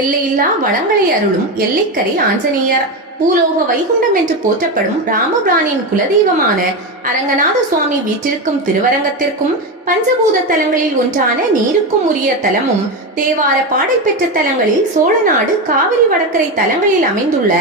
எல்லையில்லா வளங்களை அருளும் எல்லைக்கரை ஆஞ்சநேயர். பூலோக வைகுண்டம் என்று போற்றப்படும் ராமபிரானின் குலதெய்வமான அரங்கநாத சுவாமி வீற்றிருக்கும் திருவரங்கத்திற்கும் பஞ்சபூத தலங்களில் ஒன்றான நீருக்கும் உரிய தலமும் தேவார பாடல் பெற்ற தலங்களில் சோழநாடு காவிரி வடக்கரை தலங்களில் அமைந்துள்ள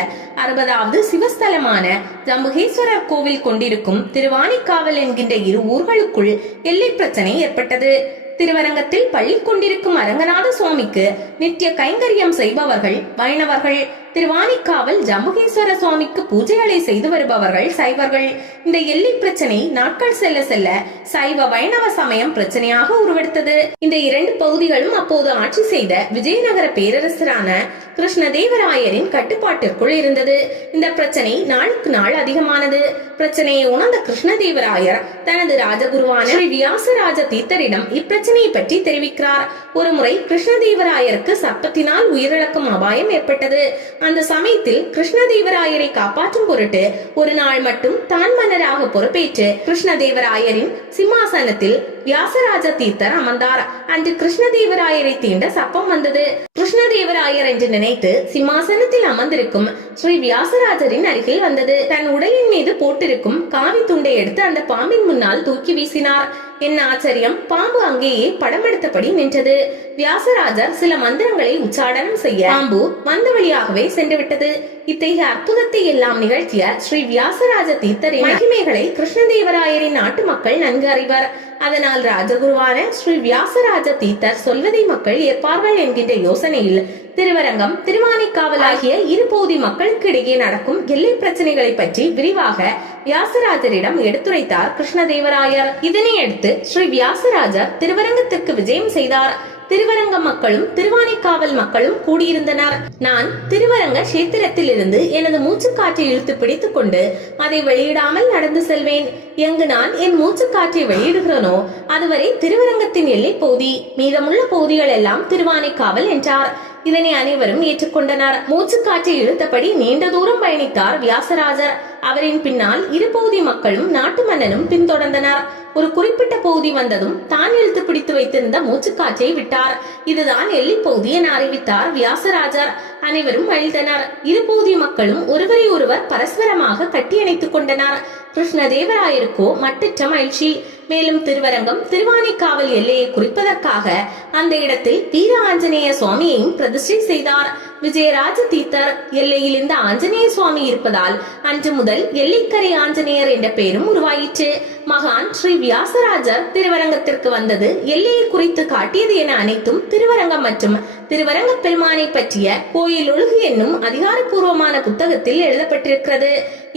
60வது சிவஸ்தலமான ஜம்புகேஸ்வரர் கோவில் கொண்டிருக்கும் திருவானைக்காவல் என்கின்ற இரு ஊர்களுக்குள் எல்லை பிரச்சனை ஏற்பட்டது. திருவரங்கத்தில் பள்ளி கொண்டிருக்கும் அரங்கநாத சுவாமிக்கு நித்திய கைங்கரியம் செய்பவர்கள் வைணவர்கள், திருவானைக்காவல் ஜம்புகேஸ்வர சுவாமிக்கு பூஜைகளை செய்து வருபவர்கள் சைவர்கள். இந்த எல்லை பிரச்சனை நாட்கள் செல்ல செல்ல சைவ வைணவ சமயம் பிரச்சனையாக உருவெடுத்தது. இந்த இரண்டு பகுதிகளும் அப்போது ஆட்சி செய்த விஜயநகர பேரரசரான கிருஷ்ணதேவராயரின் கட்டுப்பாட்டிற்குள் இருந்தது. இந்த பிரச்சனை நாளுக்கு நாள் அதிகமானது. பிரச்சனையை உணர்ந்த கிருஷ்ணதேவராயர் தனது ராஜகுருவான ஸ்ரீ வியாசராஜ தீர்த்தரிடம் இப்பிரச்சனையை பற்றி தெரிவிக்கிறார். ஒருமுறை கிருஷ்ணதேவராயருக்கு சர்ப்பத்தினால் உயிரிழக்கும் அபாயம் ஏற்பட்டது. அந்த சமயத்தில் கிருஷ்ணதேவராயரை காப்பாற்றும் பொருட்டு ஒரு நாள் மட்டும் தான் மன்னராக பொறுப்பேற்று கிருஷ்ணதேவராயரின் சிம்மாசனத்தில் வியாசராஜ தீர்த்தர் அமர்ந்தார். அன்று கிருஷ்ணதேவராயரை தீண்ட சப்பம் வந்தது. கிருஷ்ணதேவராயர் என்று நினைத்து சிம்மாசனத்தில் அமர்ந்திருக்கும் ஸ்ரீ வியாசராஜரின் அருகில் வந்தது. தன் உடலின் மீது போட்டிருக்கும் காவி துண்டை எடுத்து அந்த பாம்பின் முன்னால் தூக்கி வீசினார். என்ன ஆச்சரியம், பாம்பு அங்கேயே படம் எடுத்தபடி நின்றது. வியாசராஜர் சில மந்திரங்களை உச்சாடனம் செய்ய பாம்பு வந்த வழியாகவே சென்று விட்டது. இத்தகைய அற்புதத்தை எல்லாம் நிகழ்த்திய ஸ்ரீ வியாசராஜ தீர்த்தரின் மகிமைகளை கிருஷ்ணதேவராயரின் நாட்டு மக்கள் நன்கு அறிவர். அதனால் ராஜகுருவான ஸ்ரீ வியாசராஜ தீர்த்தர் சொல்வதை மக்கள் ஏற்பார்கள் என்கின்ற யோசனையில் திருவரங்கம், திருவானைக்காவல் ஆகிய இரு பகுதி மக்களுக்கு இடையே நடக்கும் எல்லை பிரச்சனைகளை பற்றி விரிவாக வியாசராஜரிடம் எடுத்துரைத்தார் கிருஷ்ணதேவராயர். இதனையடுத்து ஸ்ரீ வியாசராஜர் திருவரங்கத்திற்கு விஜயம் செய்தார். திருவரங்க மக்களும் திருவானைக்காவல் மக்களும் கூடியிருந்தனர். நான் திருவரங்க கஷேத்திரத்தில் இருந்து எனது மூச்சுக்காற்றை இழுத்து பிடித்துக் கொண்டு அதை வெளியிடாமல் நடந்து செல்வேன். எங்கு நான் என் மூச்சுக்காற்றை வெளியிடுகிறேனோ அதுவரை திருவரங்கத்தின் எல்லை பகுதி, மீதமுள்ள பகுதிகள் எல்லாம் திருவானைக்காவல் என்றார். இதனை அனைவரும் ஏற்றுக்கொண்டனர். மூச்சுக்காற்றை இழுத்தபடி நீண்ட தூரம் பயணித்தார் வியாசராஜர். அவரின் பின்னால் இரு பகுதி மக்களும் நாட்டு மன்னனும் பின்தொடர்ந்தனர். ஒரு குறிப்பிட்ட பகுதி வந்ததும் தான் இழுத்து பிடித்து வைத்திருந்த மூச்சுக்காற்றை விட்டார். இதுதான் எல்லை பகுதி என அறிவித்தார் வியாசராஜர். அனைவரும் மகிழ்ந்தனர். இரு பகுதி மக்களும் ஒருவரை ஒருவர் பரஸ்பரமாக கட்டியணைத்துக் கொண்டனர். கிருஷ்ணதேவராயருக்கோ மட்டற்ற மகிழ்ச்சி. மேலும் திருவரங்கம், திருவானைக்காவல் எல்லையை குறிப்பதற்காக அந்த இடத்தில் வீர ஆஞ்சநேய சுவாமியையும் பிரதிஷ்டை செய்தார். விஜயராஜ தீர்த்தர் எல்லையில் இந்த ஆஞ்சநேய சுவாமி இருப்பதால் அன்று முதல் எல்லைக்கரை ஆஞ்சநேயர் என்ற பெயரும் உருவாயிற்று. மகான் ஸ்ரீ வியாசராஜர் திருவரங்கத்திற்கு வந்தது எல்லையை குறித்து காட்டியது என அனைத்தும் திருவரங்கம் மற்றும் திருவரங்க பெருமானை பற்றிய கோயில் ஒழுகு என்னும் அதிகாரப்பூர்வமான புத்தகத்தில் எழுதப்பட்டிருக்கிறது.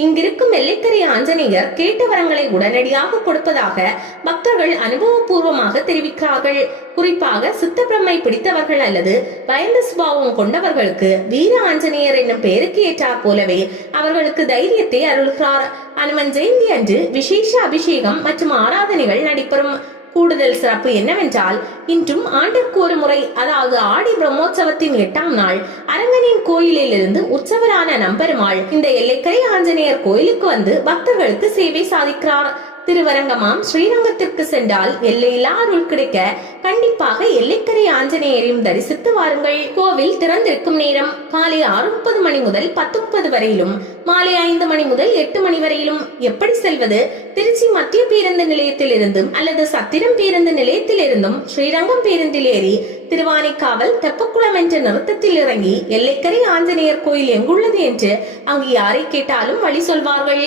இங்கிருக்கும் எல்லைக்கரை ஆஞ்சநேயர் கேட்ட வரங்களை உடனடியாக கொடுப்பதாக பக்தர்கள் அனுபவபூர்வமாக தெரிவிக்கிறார்கள். குறிப்பாக சித்த பிரம்மை பிடித்தவர்கள் அல்லது பயந்த சுபாவம் கொண்டவர்களுக்கு வீர ஆஞ்சநேயர் என்னும் பெயருக்கு ஏற்றார் போலவே அவர்களுக்கு தைரியத்தை அருள்கிறார். அனுமன் ஜெயந்தி அன்று விசேஷ அபிஷேகம் மற்றும் ஆராதனைகள் நடைபெறும். கூடுதல் சிறப்பு என்னவென்றால் இன்றும் ஆண்டிற்கு ஒரு முறை, அதாவது ஆடி பிரம்மோற்சவத்தின் 8ஆம் நாள் அரங்கனின் கோயிலில் இருந்து உற்சவரான நம்பெருமாள் இந்த எல்லைக்கரை ஆஞ்சநேயர் கோயிலுக்கு வந்து பக்தர்களுக்கு சேவை சாதிக்கிறார். திருவரங்கமாம் ஸ்ரீரங்கத்திற்கு சென்றால் எல்லையில்லா அருள் கிடைக்க கண்டிப்பாக எல்லைக்கரை ஆஞ்சநேயரையும் தரிசித்து வாருங்கள். கோவில் திறந்திருக்கும் நேரம் காலை 6:30 மணி முதல் 10:30 வரையிலும், மாலை 5 மணி முதல் 8 மணி வரையிலும். எப்படி செல்வது? திருச்சி மத்திய பேருந்து நிலையத்தில் இருந்தும் அல்லது சத்திரம் பேருந்து நிலையத்தில் இருந்தும் ஸ்ரீரங்கம் பேருந்தில் ஏறி திருவானைக்காவல் தெப்பக்குளம் என்ற நிறுத்தத்தில் இறங்கி எல்லைக்கரை ஆஞ்சநேயர் கோயில் எங்குள்ளது என்று அங்கு யாரை கேட்டாலும் வழி சொல்வார்கள்.